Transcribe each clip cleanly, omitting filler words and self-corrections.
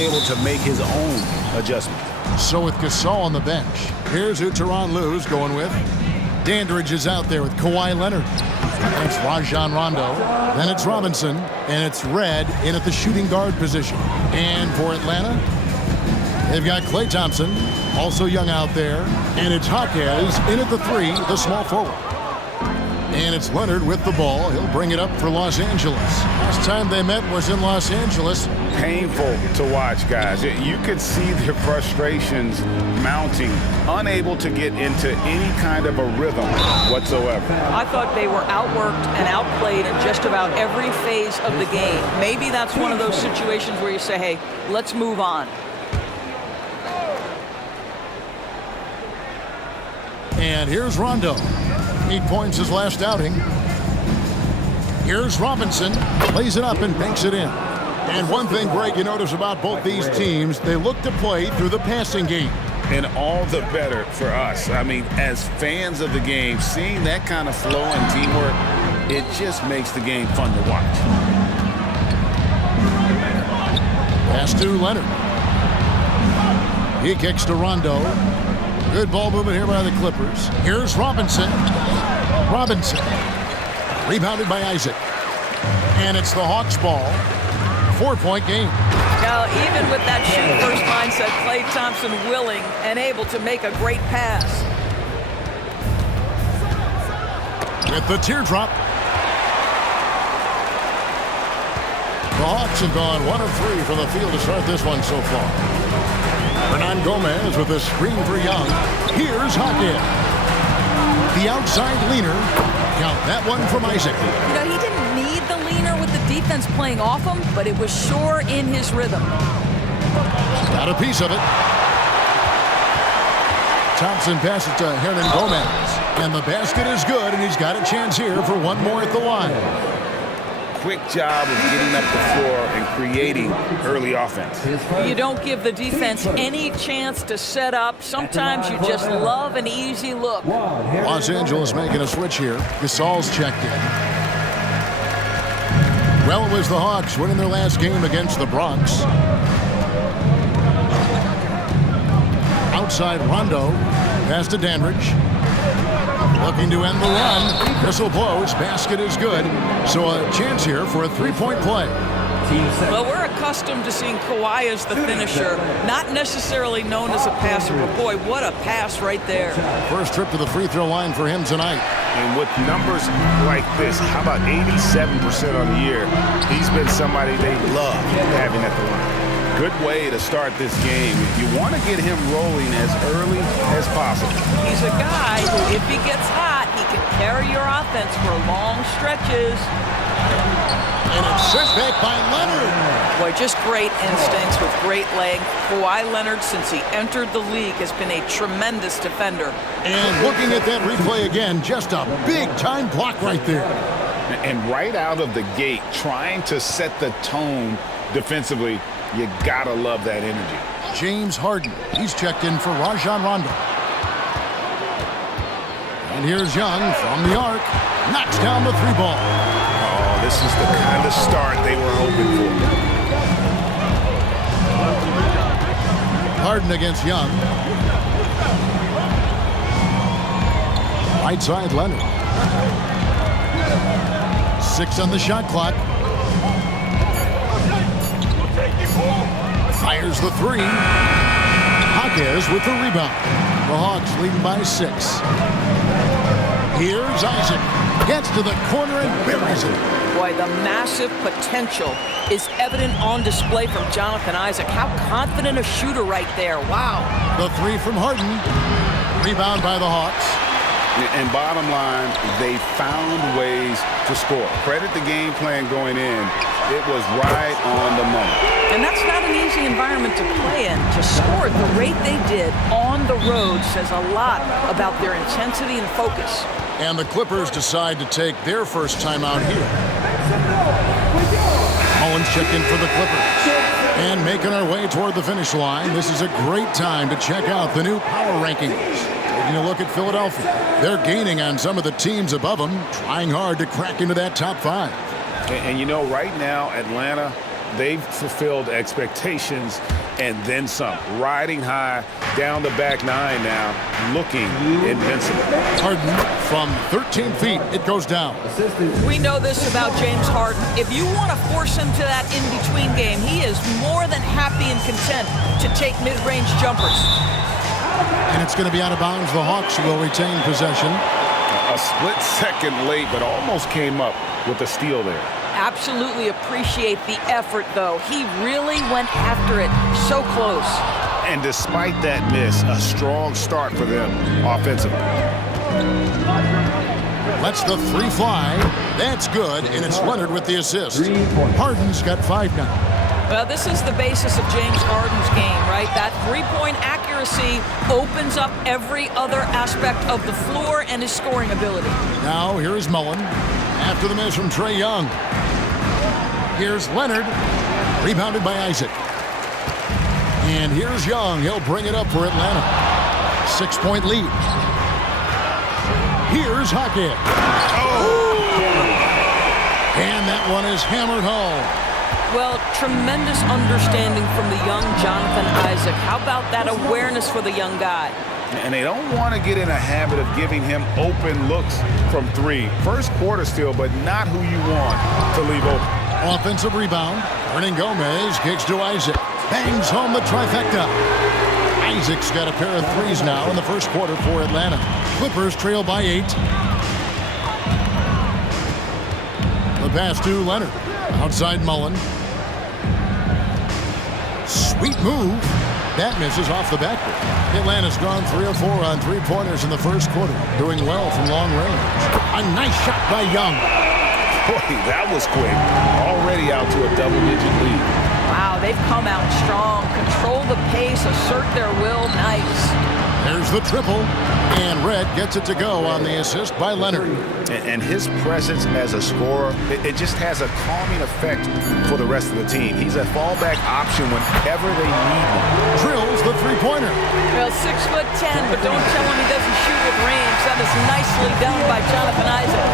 able to make his own adjustment. So with Gasol on the bench, here's who Tyronn Lue's going with. Dandridge is out there with Kawhi Leonard. It's Rajon Rondo. Then it's Robinson. And it's Red in at the shooting guard position. And for Atlanta, they've got Klay Thompson, also young out there. And it's Jaquez in at the 3, the small forward. And it's Leonard with the ball. He'll bring it up for Los Angeles. Last time they met was in Los Angeles. Painful to watch, guys. You could see their frustrations mounting, unable to get into any kind of a rhythm whatsoever. I thought they were outworked and outplayed in just about every phase of the game. Maybe that's one of those situations where you say, hey, let's move on. And here's Rondo. 8 points his last outing. Here's Robinson. Plays it up and banks it in. And one thing, Greg, you notice about both these teams, they look to play through the passing game. And all the better for us. I mean, as fans of the game, seeing that kind of flow and teamwork, it just makes the game fun to watch. Pass to Leonard. He kicks to Rondo. Good ball movement here by the Clippers. Here's Robinson. Robinson. Rebounded by Isaac. And it's the Hawks' ball. 4-point game. Now, even with that shoot-first mindset, Klay Thompson willing and able to make a great pass. With the teardrop. The Hawks have gone 1 of 3 from the field to start this one so far. Hernan Gomez with a screen for Young. Here's Jaquez. The outside leaner. Count that one from Isaac. You know, he didn't need the leaner with the defense playing off him, but it was sure in his rhythm. Got a piece of it. Thompson passes to Hernan Gomez. And the basket is good, and he's got a chance here for one more at the line. Quick job of getting up the floor and creating early offense. You don't give the defense any chance to set up. Sometimes you just love an easy look. Los Angeles making a switch here. Gasol's checked in. Well, it was the Hawks winning their last game against the Bronx. Outside Rondo. Pass to Dandridge. Looking to end the run. Whistle blows. Basket is good. So a chance here for a 3-point play. Well, we're accustomed to seeing Kawhi as the finisher, not necessarily known as a passer, but boy, what a pass right there. First trip to the free throw line for him tonight. And with numbers like this, how about 87% on the year? He's been somebody they love having at the line. Good way to start this game. You want to get him rolling as early as possible. He's a guy who, if he gets hot, he can carry your offense for long stretches. And it's sent back by Leonard. Boy, just great instincts with great length. Kawhi Leonard, since he entered the league, has been a tremendous defender. And looking at that replay again, just a big-time block right there. And right out of the gate, trying to set the tone defensively, you gotta love that energy. James Harden, he's checked in for Rajon Rondo. And here's Young from the arc, knocks down the 3-ball. Oh, this is the kind of start they were hoping for. Harden against Young. Right side Leonard. 6 on the shot clock. Fires the 3. Jaquez with the rebound. The Hawks leading by 6. Here's Isaac. Gets to the corner and buries it. Boy, the massive potential is evident on display from Jonathan Isaac. How confident a shooter right there. Wow. The 3 from Harden. Rebound by the Hawks. And bottom line, they found ways to score. Credit the game plan going in. It was right on the money. And that's not an easy environment to play in. To score at the rate they did on the road says a lot about their intensity and focus. And the Clippers decide to take their first time out here. Mullins checked in for the Clippers. And making our way toward the finish line, this is a great time to check out the new power rankings. Taking a look at Philadelphia. They're gaining on some of the teams above them, trying hard to crack into that top 5. And you know, right now, Atlanta, they've fulfilled expectations and then some. Riding high down the back nine now, looking invincible. Harden from 13 feet, it goes down. We know this about James Harden. If you want to force him to that in-between game, he is more than happy and content to take mid-range jumpers. And it's going to be out of bounds. The Hawks will retain possession. A split second late, but almost came up with the steal there. Absolutely appreciate the effort, though. He really went after it so close. And despite that miss, a strong start for them offensively. Lets the three fly. That's good, and it's Leonard with the assist. Harden's got 5 now. Well, this is the basis of James Harden's game, right? That three-point accuracy opens up every other aspect of the floor and his scoring ability. Now, here is Mullen. After the miss from Trae Young. Here's Leonard. Rebounded by Isaac. And here's Young. He'll bring it up for Atlanta. 6-point lead. Here's Hackett. Oh! And that one is hammered home. Well, tremendous understanding from the young Jonathan Isaac. How about that awareness for the young guy? And they don't want to get in a habit of giving him open looks from three. First quarter still, but not who you want to leave open. Offensive rebound. Hernan Gomez kicks to Isaac. Bangs home the trifecta. Isaac's got a pair of threes now in the first quarter for Atlanta. Clippers trail by 8. The pass to Leonard. Outside Mullen. Sweet move. That misses off the backboard. Atlanta's gone 3 of 4 on three-pointers in the first quarter. Doing well from long range. A nice shot by Young. Boy, that was quick. Already out to a double-digit lead. Wow, they've come out strong. Control the pace, assert their will. Nice. There's the triple. And Red gets it to go on the assist by Leonard. And his presence as a scorer, it just has a calming effect for the rest of the team. He's a fallback option whenever they need him. Drills the three-pointer. Well, 6'10", but don't tell him he doesn't shoot with range. That is nicely done by Jonathan Isaac.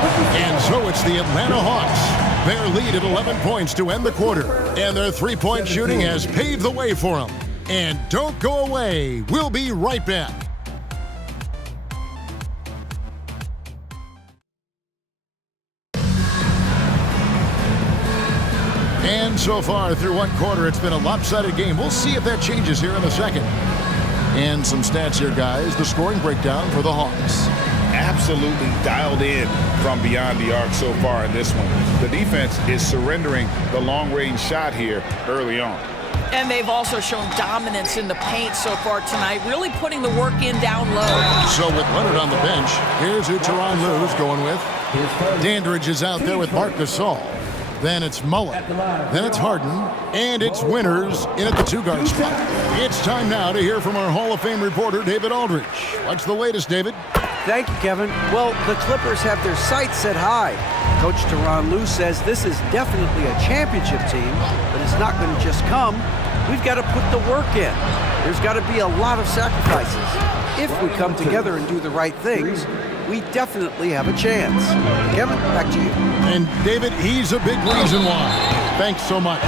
And so it's the Atlanta Hawks. Their lead at 11 points to end the quarter. And their three-point shooting has paved the way for them. And don't go away. We'll be right back. And so far through one quarter, it's been a lopsided game. We'll see if that changes here in a second. And some stats here, guys. The scoring breakdown for the Hawks. Absolutely dialed in from beyond the arc so far in this one. The defense is surrendering the long-range shot here early on. And they've also shown dominance in the paint so far tonight, really putting the work in down low. So with Leonard on the bench, here's who Tyronn Lue's going with. Dandridge is out there with Marc Gasol. Then it's Mullen. Then it's Harden. And it's Winters in at the two-guard spot. It's time now to hear from our Hall of Fame reporter, David Aldridge. What's the latest, David? Thank you, Kevin. Well, the Clippers have their sights set high. Coach Tyronn Lue says this is definitely a championship team, but it's not going to just come. We've got to put the work in. There's got to be a lot of sacrifices. If we come together and do the right things, we definitely have a chance. Kevin, back to you. And David, he's a big reason why. Thanks so much.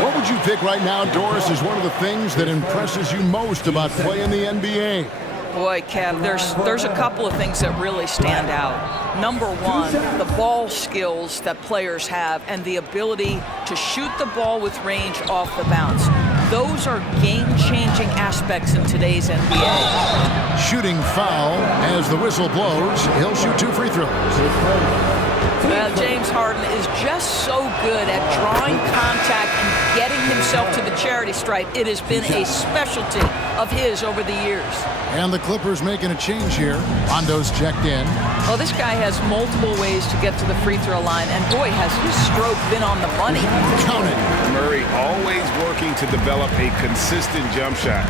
What would you pick right now, Doris, is one of the things that impresses you most about playing the NBA? Boy, Kev, there's a couple of things that really stand out. Number one, the ball skills that players have and the ability to shoot the ball with range off the bounce. Those are game-changing aspects in today's NBA. Shooting foul as the whistle blows. He'll shoot 2 free throws. Well, James Harden is just so good at drawing contact and getting himself to the charity stripe. It has been a specialty of his over the years. And the Clippers making a change here. Rondo's checked in. Well, this guy has multiple ways to get to the free throw line, and boy, has his stroke been on the money. Count it. Murray always working to develop a consistent jump shot.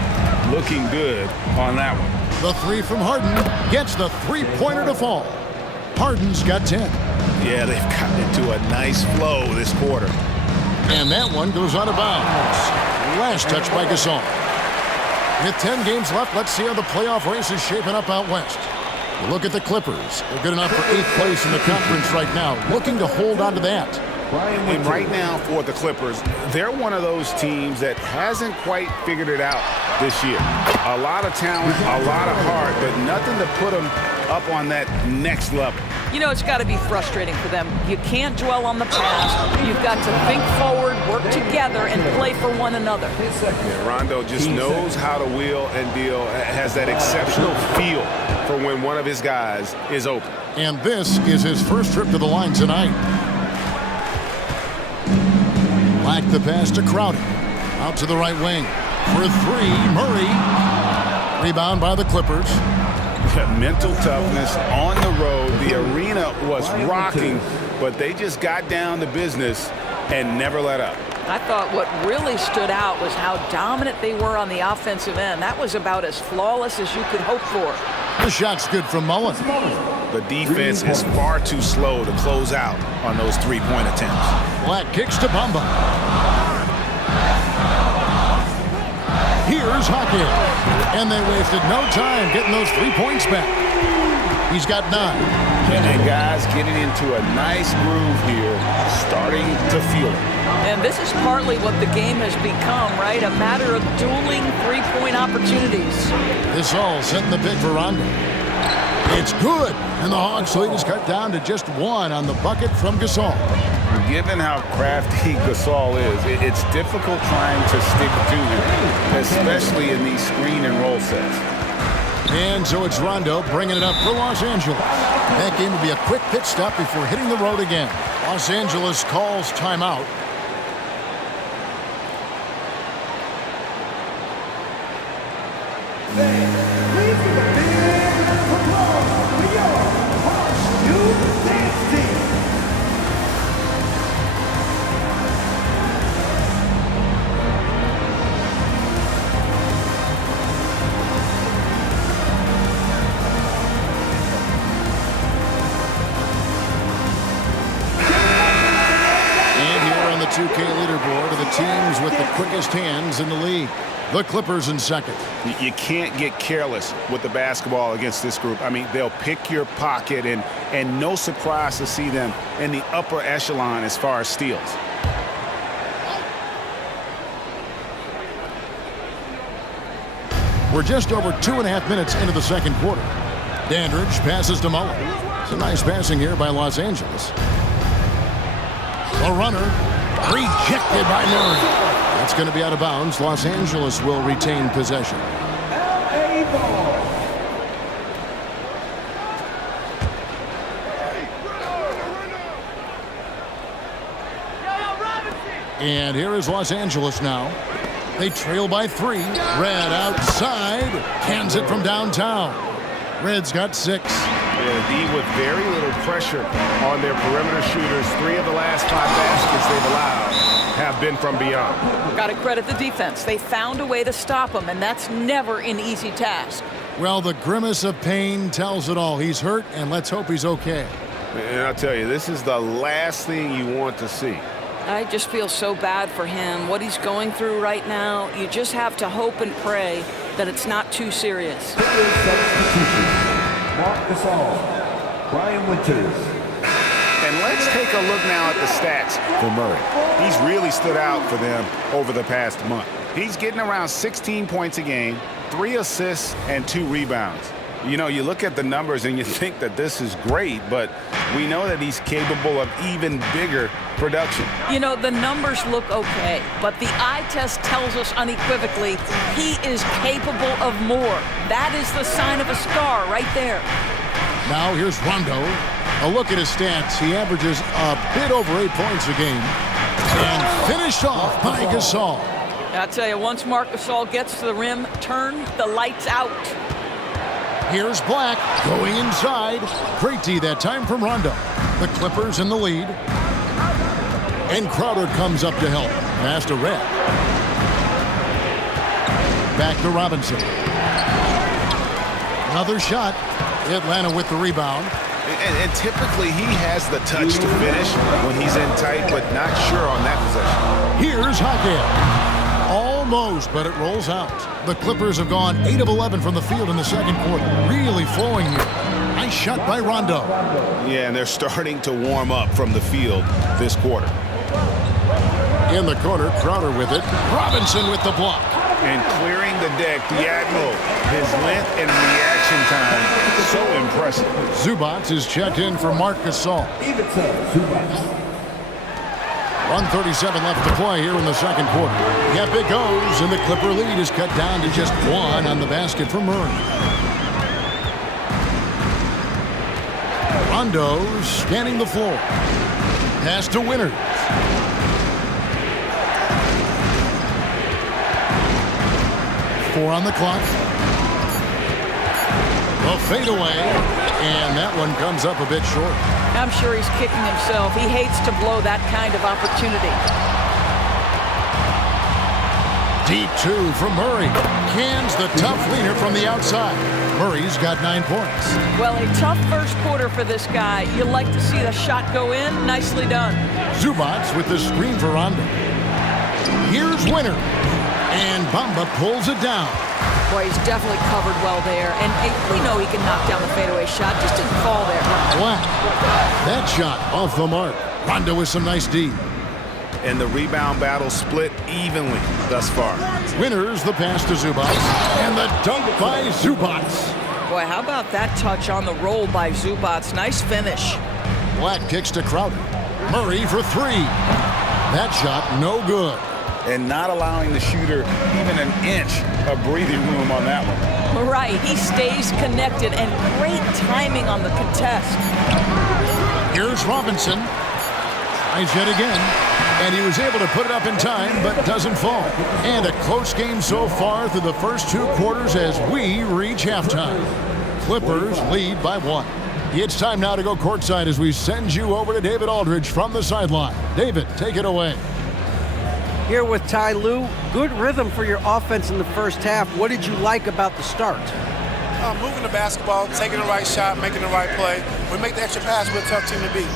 Looking good on that one. The three from Harden gets the three-pointer to fall. Harden's got 10. Yeah, they've gotten into a nice flow this quarter. And that one goes out of bounds. Last touch by Gasol. With 10 games left, let's see how the playoff race is shaping up out west. You look at the Clippers. They're good enough for 8th place in the conference right now, looking to hold on to that. And right now for the Clippers, they're one of those teams that hasn't quite figured it out this year. A lot of talent, a lot of heart, but nothing to put them up on that next level. You know, it's got to be frustrating for them. You can't dwell on the past. You've got to think forward, work together, and play for one another. Yeah, Rondo just knows how to wheel and deal, has that exceptional feel for when one of his guys is open. And this is his first trip to the line tonight. Black the pass to Crowder. Out to the right wing. For three, Murray. Rebound by the Clippers. Mental toughness on the road. The arena was rocking, but they just got down to business and never let up. I thought what really stood out was how dominant they were on the offensive end. That was about as flawless as you could hope for. The shot's good from Mullen. The defense is far too slow to close out on those three-point attempts. Black kicks to Bamba. Here's Hockey. And they wasted no time getting those 3 points back. He's got 9. And guys getting into a nice groove here, starting to feel it. And this is partly what the game has become, right? A matter of dueling three-point opportunities. This all setting the pick for Rondo. It's good. And the Hawks lead is cut down to just 1 on the bucket from Gasol. Given how crafty Gasol is, it's difficult trying to stick to him, especially in these screen and roll sets. And so it's Rondo bringing it up for Los Angeles. That game will be a quick pit stop before hitting the road again. Los Angeles calls timeout. Please give a big applause for your Hawks new dance team. And here on the 2K leaderboard are the teams with the quickest hands in the league. The Clippers in second. You can't get careless with the basketball against this group. I mean, they'll pick your pocket, and no surprise to see them in the upper echelon as far as steals. We're just over 2.5 minutes into the second quarter. Dandridge passes to Mullen. It's a nice passing here by Los Angeles. A runner rejected by Murray. That's going to be out of bounds. Los Angeles will retain possession. LA ball. And here is Los Angeles now. They trail by 3. Red outside. Hands it from downtown. Red's got 6. Yeah, D with very little pressure on their perimeter shooters. 3 of the last 5 baskets they've allowed have been from beyond. Got to credit the defense. They found a way to stop him, and that's never an easy task. Well, the grimace of pain tells it all. He's hurt, and let's hope he's okay. And I'll tell you, this is the last thing you want to see. I just feel so bad for him. What he's going through right now, you just have to hope and pray that it's not too serious. Substitution. Mark Gasol. Brian Winters. And let's take a look now at the stats for Murray. He's really stood out for them over the past month. He's getting around 16 points a game, 3 assists, and 2 rebounds. You know, you look at the numbers and you think that this is great, but we know that he's capable of even bigger production. You know, the numbers look okay, but the eye test tells us unequivocally he is capable of more. That is the sign of a star right there. Now here's Rondo. A look at his stats. He averages a bit over 8 points a game. And finished off by Gasol. I'll tell you, once Marc Gasol gets to the rim, turn the lights out. Here's Black going inside. Great D that time from Rondo. The Clippers in the lead. And Crowder comes up to help. Pass to Red. Back to Robinson. Another shot. Atlanta with the rebound. And typically he has the touch to finish when he's in tight, but not sure on that possession. Here's Hockey. All Almost, but it rolls out. The Clippers have gone 8 of 11 from the field in the second quarter. Really flowing here. Nice shot by Rondo. Yeah, and they're starting to warm up from the field this quarter. In the corner, Crowder with it. Robinson with the block. And clearing the deck, the Admiral. His length and reaction time, so impressive. Zubac is checked in for Marc Gasol. 1:37 left to play here in the second quarter. Yep, it goes, and the Clipper lead is cut down to just 1 on the basket for Murray. Rondo scanning the floor. Pass to Winters. Four on the clock. A fadeaway, and that one comes up a bit short. I'm sure he's kicking himself. He hates to blow that kind of opportunity. Deep two from Murray. Cans the tough leaner from the outside. Murray's got 9 points. Well, a tough first quarter for this guy. You like to see the shot go in. Nicely done. Zubac with the screen for Rondo. Here's Winter. And Bamba pulls it down. Boy, he's definitely covered well there. And we know he can knock down the fadeaway shot. Just didn't fall there. Wow. That shot off the mark. Rondo with some nice D. And the rebound battle split evenly thus far. Winters the pass to Zubac. And the dunk by Zubac. Boy, how about that touch on the roll by Zubac? Nice finish. Black kicks to Crowder. Murray for 3. That shot no good. And not allowing the shooter even an inch of breathing room on that one. Right, he stays connected, and great timing on the contest. Here's Robinson. Tries yet again. And he was able to put it up in time, but doesn't fall. And a close game so far through the first 2 quarters as we reach halftime. Clippers lead by 1. It's time now to go courtside as we send you over to David Aldridge from the sideline. David, take it away. Here with Ty Lue, good rhythm for your offense in the first half. What did you like about the start? Moving the basketball, taking the right shot, making the right play. We make the extra pass, we're a tough team to beat.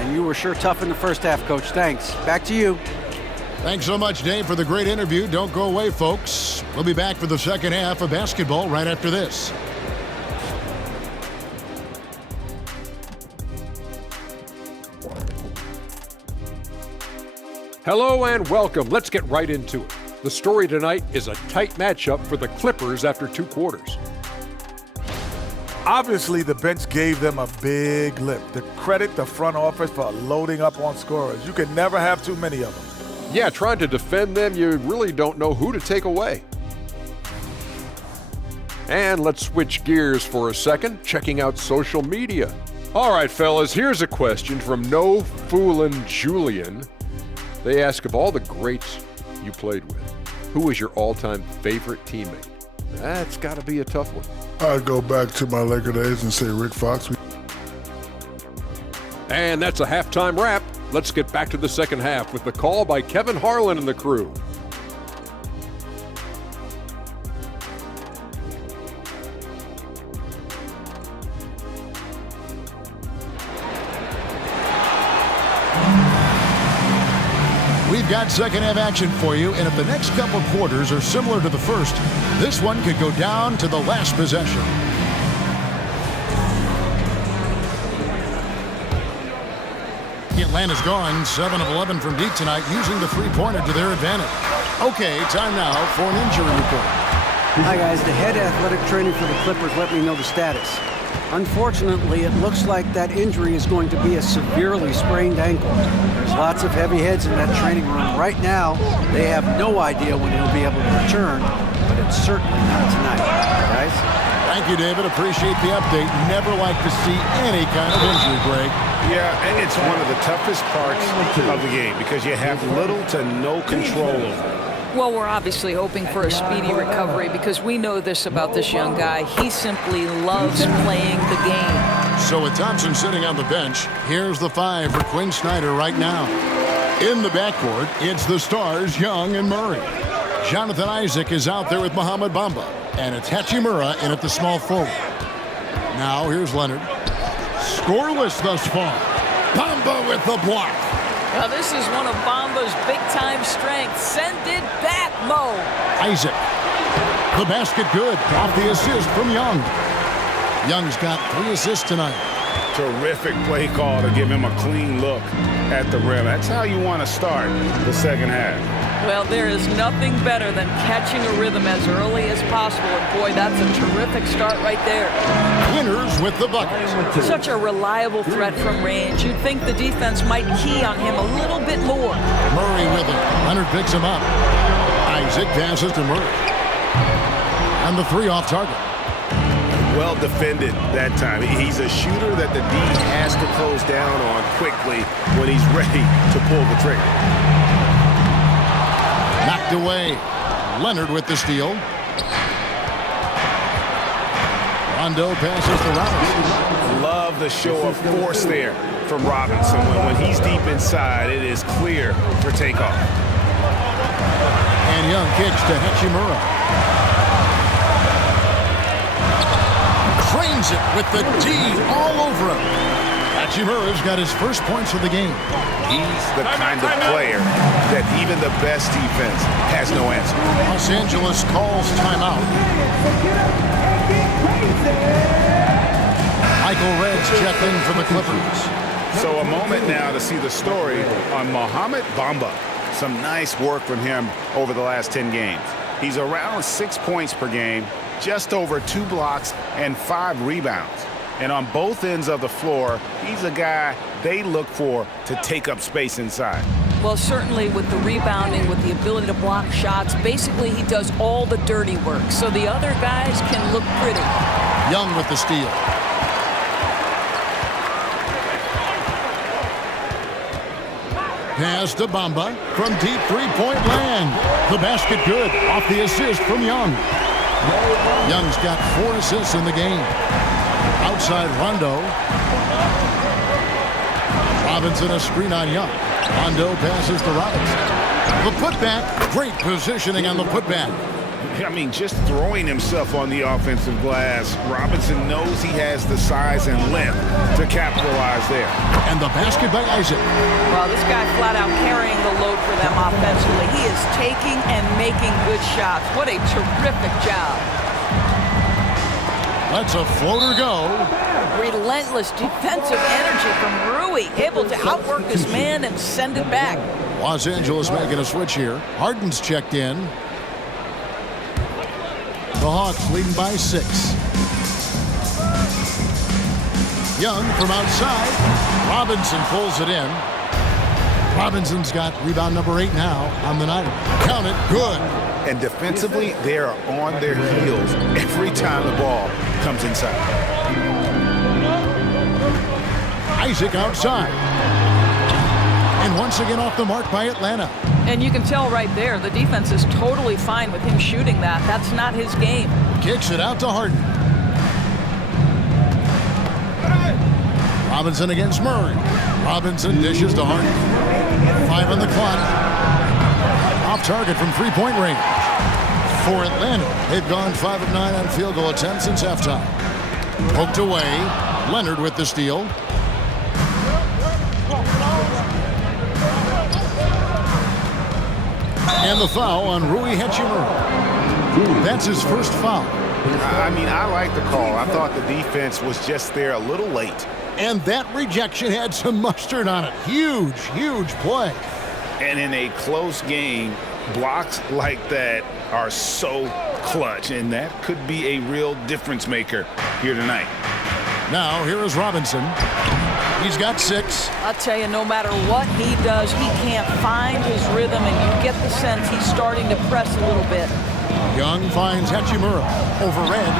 And you were sure tough in the first half, Coach. Thanks. Back to you. Thanks so much, Dave, for the great interview. Don't go away, folks. We'll be back for the second half of basketball right after this. Hello and welcome. Let's get right into it. The story tonight is a tight matchup for the Clippers after 2 quarters. Obviously, the bench gave them a big lift. To credit the front office for loading up on scorers. You can never have too many of them. Yeah, trying to defend them, you really don't know who to take away. And let's switch gears for a second, checking out social media. All right, fellas, here's a question from No Foolin' Julian. They ask, of all the greats you played with, who was your all-time favorite teammate? That's got to be a tough one. I'd go back to my Laker days and say Rick Fox. And that's a halftime wrap. Let's get back to the second half with the call by Kevin Harlan and the crew. We've got second half action for you, and if the next couple quarters are similar to the first, this one could go down to the last possession. Atlanta's gone 7 of 11 from deep tonight, using the three-pointer to their advantage. Okay, time now for an injury report. Hi, guys. The head athletic trainer for the Clippers let me know the status. Unfortunately, it looks like that injury is going to be a severely sprained ankle. There's lots of heavy heads in that training room. Right now, they have no idea when he'll be able to return, but it's certainly not tonight. Guys? Thank you, David. Appreciate the update. Never like to see any kind of injury, Greg. Yeah, and it's one of the toughest parts of the game because you have little to no control over it. Well, we're obviously hoping for a speedy recovery because we know this about this young guy. He simply loves playing the game. So with Thompson sitting on the bench, here's the 5 for Quinn Snyder right now. In the backcourt, it's the stars, Young and Murray. Jonathan Isaac is out there with Mohamed Bamba, and it's Hachimura in at the small forward. Now here's Leonard. Scoreless thus far. Bamba with the block. Now, this is one of Bamba's big-time strengths. Send it back, Mo. Isaac. The basket good. Off the assist from Young. Young's got 3 assists tonight. Terrific play call to give him a clean look at the rim. That's how you want to start the second half. Well, there is nothing better than catching a rhythm as early as possible. And boy, that's a terrific start right there. Winners with the bucket. Such a reliable threat from range. You'd think the defense might key on him a little bit more. Murray with it. Leonard picks him up. Isaac passes to Murray. And the 3 off target. Well defended that time. He's a shooter that the D has to close down on quickly when he's ready to pull the trigger. Knocked away. Leonard with the steal. Rondo passes to Robinson. Love the show of force there from Robinson. When he's deep inside, it is clear for takeoff. And Young kicks to Hachimura. Trains it with the D all over him. Hachimura's got his first points of the game. He's the kind of player that even the best defense has no answer. Los Angeles calls timeout. Michael Reds check in for the Clippers. So a moment now to see the story on Mohamed Bamba. Some nice work from him over the last 10 games. He's around 6 points per game, just over 2 blocks and 5 rebounds. And on both ends of the floor, he's a guy they look for to take up space inside. Well, certainly with the rebounding, with the ability to block shots, basically he does all the dirty work. So the other guys can look pretty. Young with the steal. Pass to Bamba from deep three-point land. The basket good. Off the assist from Young. Young's got 4 assists in the game. Outside Rondo. Robinson a screen on Young. Rondo passes to Robinson. The putback. Great positioning on the putback. I mean, just throwing himself on the offensive glass. Robinson knows he has the size and length to capitalize there. And the basket by Isaac. Well, this guy flat out carrying the load for them offensively. He is taking and making good shots. What a terrific job. Lets a floater go. Relentless defensive energy from Rui, able to outwork his man and send it back. Los Angeles making a switch here. Harden's checked in. The Hawks leading by 6. Young from outside. Robinson pulls it in. Robinson's got rebound number 8 now on the night. Count it. Good. And defensively, they are on their heels every time the ball comes inside. Isaac outside. And once again off the mark by Atlanta. And you can tell right there, the defense is totally fine with him shooting that. That's not his game. Kicks it out to Harden. Robinson against Murray. Robinson dishes to Harden. 5 on the clock. Off target from three-point range. For Atlanta, they've gone 5 of 9 on field goal attempts since halftime. Poked away. Leonard with the steal. And the foul on Rui Hachimura. That's his first foul. I mean, I like the call. I thought the defense was just there a little late. And that rejection had some mustard on it. Huge, huge play. And in a close game, blocks like that are so clutch, and that could be a real difference maker here tonight. Now, here is Robinson. He's got 6. I'll tell you, no matter what he does, he can't find his rhythm, and you get the sense he's starting to press a little bit. Young finds Hachimura over Red.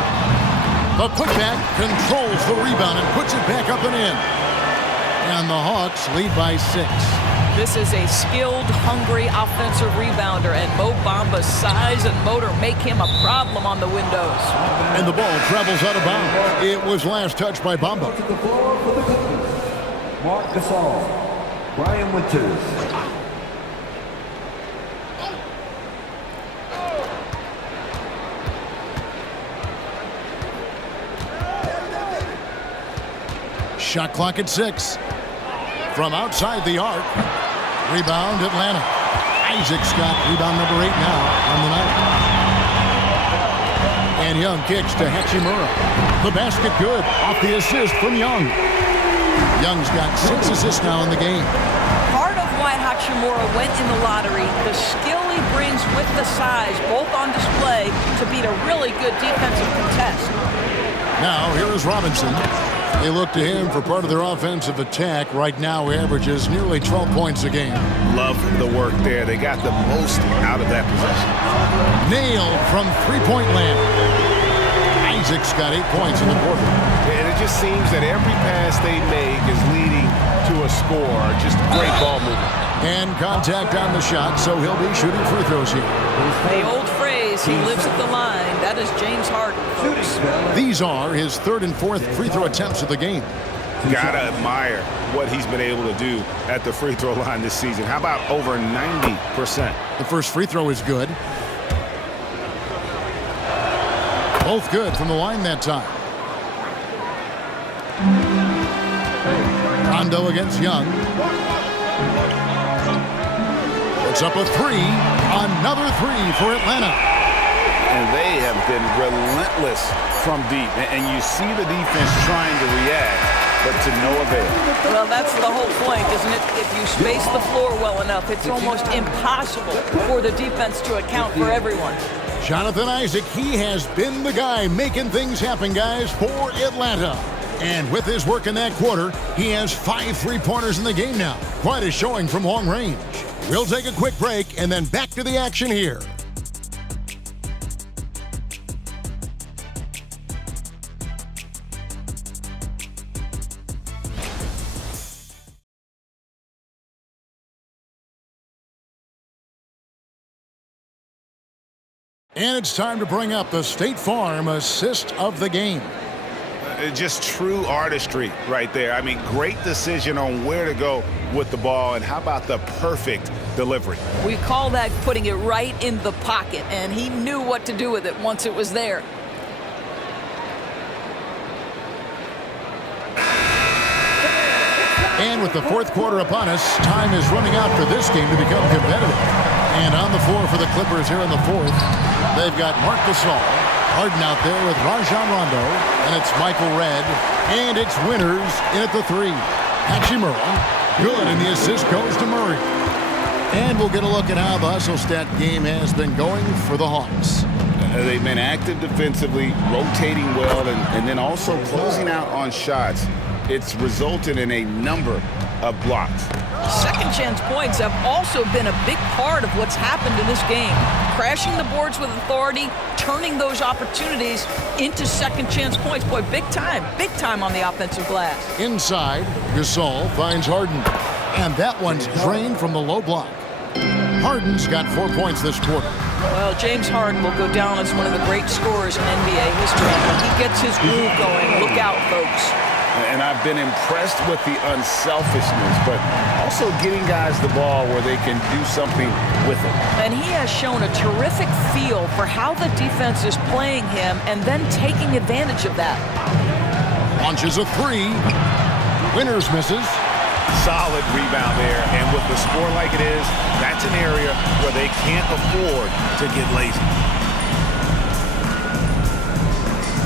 The putback controls the rebound and puts it back up and in. And the Hawks lead by 6. This is a skilled, hungry offensive rebounder, and Mo Bamba's size and motor make him a problem on the windows. And the ball travels out of bounds. It was last touched by Bamba. Mark Gasol, Brian Winters. Shot clock at 6. From outside the arc. Rebound Atlanta. Isaac's got rebound number 8 now on the night. Young kicks to Hachimura. The basket good. Off the assist from Young. Young's got 6 assists now in the game. Part of why Hachimura went in the lottery, the skill he brings with the size, both on display to beat a really good defensive contest. Now, here is Robinson. They look to him for part of their offensive attack. Right now, averages nearly 12 points a game. Love the work there. They got the most out of that possession. Nailed from three-point land. Isaac's got 8 points in the quarter. And it just seems that every pass they make is leading to a score. Just great ball movement. And contact on the shot, so he'll be shooting free throws here. The old phrase, he lives at the line. That is James Harden, folks. These are his 3rd and 4th free throw attempts of the game. Gotta admire what he's been able to do at the free throw line this season. How about over 90%? The first free throw is good. Both good from the line that time. Rondo against Young. It's up a 3. Another 3 for Atlanta. And they have been relentless from deep. And you see the defense trying to react, but to no avail. Well, that's the whole point, isn't it? If you space the floor well enough, it's almost impossible for the defense to account for everyone. Jonathan Isaac, he has been the guy making things happen, guys, for Atlanta. And with his work in that quarter, he has 5 3-pointers in the game now. Quite a showing from long range. We'll take a quick break and then back to the action here. And it's time to bring up the State Farm assist of the game. Just true artistry right there. I mean, great decision on where to go with the ball, and how about the perfect delivery? We call that putting it right in the pocket, and he knew what to do with it once it was there. And with the 4th quarter upon us, time is running out for this game to become competitive. And on the floor for the Clippers here in the 4th, they've got Marc Gasol. Harden out there with Rajon Rondo, and it's Michael Redd, and it's Winters in at the 3. Hachimura, good, and the assist goes to Murray. And we'll get a look at how the hustle stat game has been going for the Hawks. They've been active defensively, rotating well, and then also closing out on shots. It's resulted in a number of blocks. Second chance points have also been a big part of what's happened in this game. Crashing the boards with authority, turning those opportunities into second chance points. Boy, big time on the offensive glass. Inside, Gasol finds Harden. And that one's drained from the low block. Harden's got 4 points this quarter. Well, James Harden will go down as one of the great scorers in NBA history. When he gets his groove going, look out, folks. And I've been impressed with the unselfishness, but also getting guys the ball where they can do something with it. And he has shown a terrific feel for how the defense is playing him and then taking advantage of that. Launches a 3. Winters misses. Solid rebound there, and with the score like it is, that's an area where they can't afford to get lazy.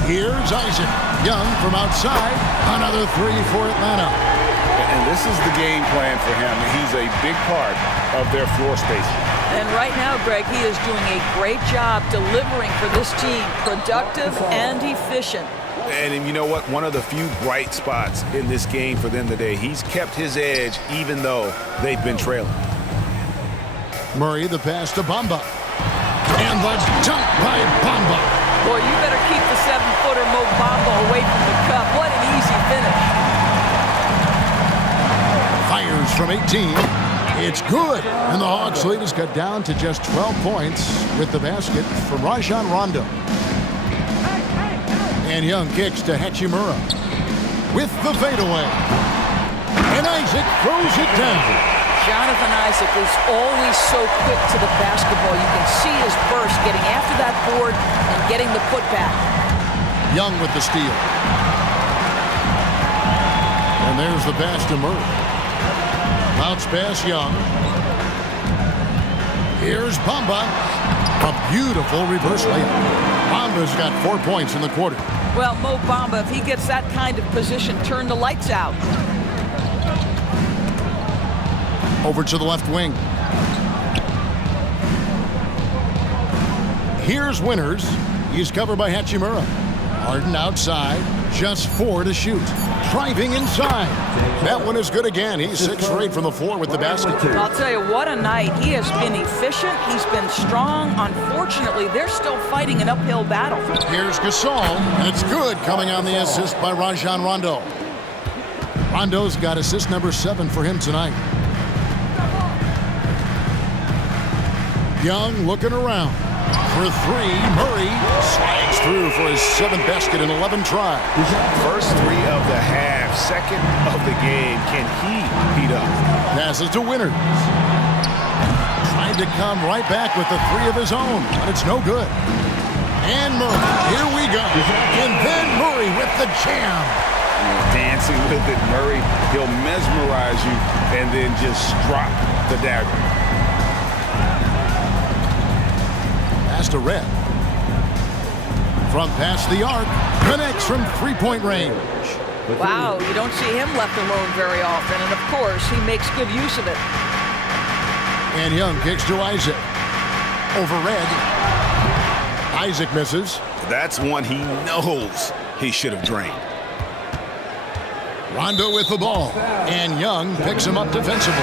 Here's Isaac. Young from outside. Another 3 for Atlanta. And this is the game plan for him. He's a big part of their floor spacing. And right now, Greg, he is doing a great job delivering for this team. Productive and efficient. And you know what? One of the few bright spots in this game for them today. He's kept his edge even though they've been trailing. Murray, the pass to Bamba. And the dunk by Bamba. Boy, you better keep the 7-footer Mo Bamba away from the cup. What an easy finish. Fires from 18. It's good. And the Hawks lead is cut down to just 12 points with the basket from Rajon Rondo. And Young kicks to Hachimura with the fadeaway. And Isaac throws it down. Jonathan Isaac is always so quick to the basketball. You can see his burst getting after that board and getting the putback. Young with the steal. And there's the pass to Murray. Bounce pass Young. Here's Bamba. A beautiful reverse layup. Bamba's got 4 points in the quarter. Well, Mo Bamba, if he gets that kind of position, turn the lights out. Over to the left wing. Here's Winters. He's covered by Hachimura. Harden outside. Just 4 to shoot. Driving inside. That one is good again. He's 6 for 8 from the floor with the basket. I'll tell you, what a night. He has been efficient. He's been strong. Unfortunately, they're still fighting an uphill battle. Here's Gasol, and it's good, coming on the assist by Rajon Rondo. Rondo's got assist number 7 for him tonight. Young looking around. For 3, Murray slides through for his 7th basket in 11 tries. First 3 of the half, second of the game. Can he heat up? Passes to Winters. Trying to come right back with the 3 of his own, but it's no good. And Murray, here we go. And then Murray with the jam. Dancing with it, Murray. He'll mesmerize you and then just drop the dagger. Pass to Red. From past the arc, connects from 3-point range. Wow, you don't see him left alone very often, and of course, he makes good use of it. And Young kicks to Isaac. Over Red. Isaac misses. That's one he knows he should have drained. Rondo with the ball. And Young picks him up defensively.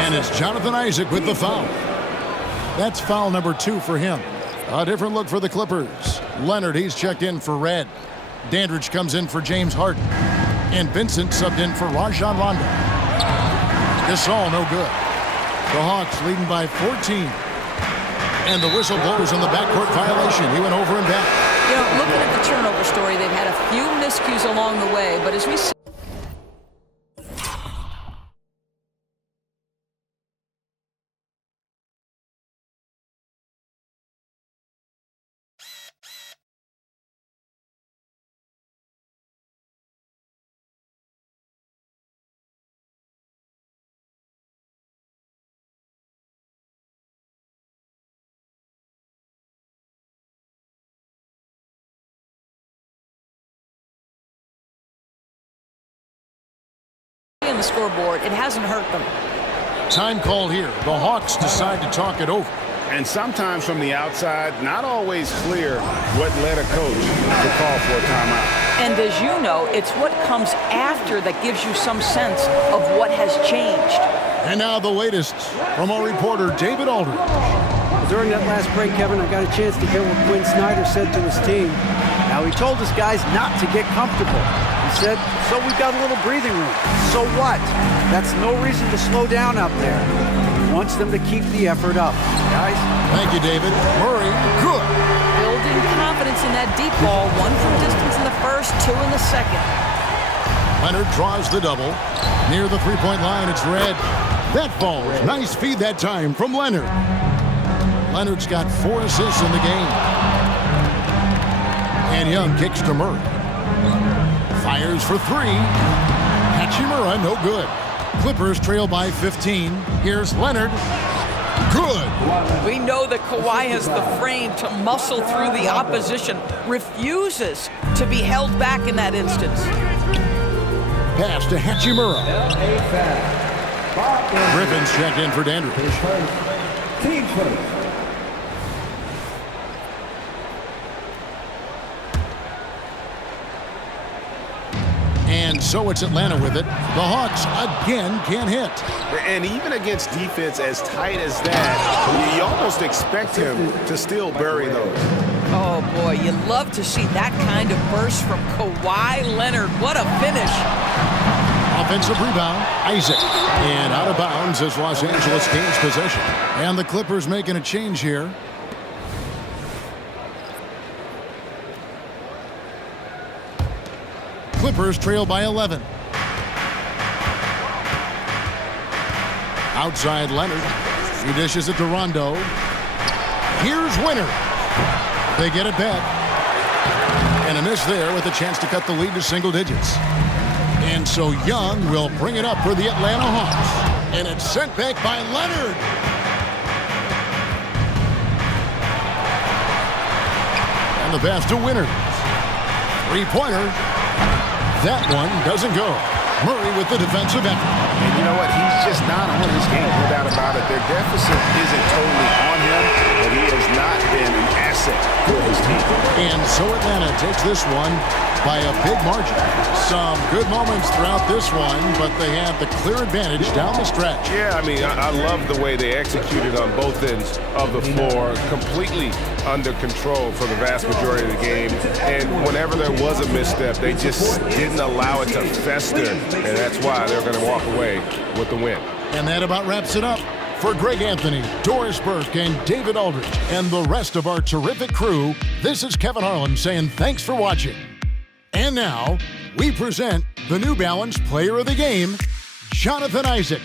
And it's Jonathan Isaac with the foul. That's foul number 2 for him. A different look for the Clippers. Leonard, he's checked in for Red. Dandridge comes in for James Harden. And Vincent subbed in for Rajon Rondo. Gasol no good. The Hawks leading by 14. And the whistle blows on the backcourt violation. He went over and back. You know, looking at the turnover story, they've had a few miscues along the way, but as we see, on the scoreboard, it hasn't hurt them. Time called here. The Hawks decide to talk it over. And sometimes from the outside, not always clear what led a coach to call for a timeout. And as you know, it's what comes after that gives you some sense of what has changed. And now the latest from our reporter, David Aldridge. During that last break, Kevin, I got a chance to hear what Quinn Snyder said to his team. Now, he told his guys not to get comfortable. He said, so we've got a little breathing room. So what? That's no reason to slow down out there. He wants them to keep the effort up. Guys? Thank you, David. Murray, good. Building confidence in that deep ball. 1 from distance in the first, 2 in the second. Leonard draws the double. Near the 3-point line, it's Red. That falls. Nice feed that time from Leonard. Leonard's got 4 assists in the game. And Young kicks to Murray. Fires for 3. Hachimura, no good. Clippers trail by 15. Here's Leonard. Good. We know that Kawhi has the frame to muscle through the opposition. Refuses to be held back in that instance. Pass to Hachimura. Griffin's checked in for Dandridge. Team first. And so it's Atlanta with it. The Hawks again can't hit. And even against defense as tight as that, you almost expect him to still bury those. Oh, boy, you love to see that kind of burst from Kawhi Leonard. What a finish. Offensive rebound, Isaac. And out of bounds as Los Angeles gains possession. And the Clippers making a change here. Clippers trail by 11. Outside Leonard. He dishes it to Rondo. Here's Winter. They get it back. And a miss there with a chance to cut the lead to single digits. And so Young will bring it up for the Atlanta Hawks. And it's sent back by Leonard. And the pass to Winner. Three-pointer. That one doesn't go. Murray with the defensive effort. And you know what? He's just not on his game, no doubt about it. Their deficit isn't totally on him, but he has not been an asset for his team. And so Atlanta takes this one by a big margin. Some good moments throughout this one, but they have the clear advantage down the stretch. Yeah, I mean, I love the way they executed on both ends of the floor, completely under control for the vast majority of the game. And whenever there was a misstep, they just didn't allow it to fester, and that's why they're going to walk away with the win. And that about wraps it up. For Greg Anthony, Doris Burke, and David Aldridge, and the rest of our terrific crew, this is Kevin Harlan saying thanks for watching. And now, we present the New Balance Player of the Game, Jonathan Isaac.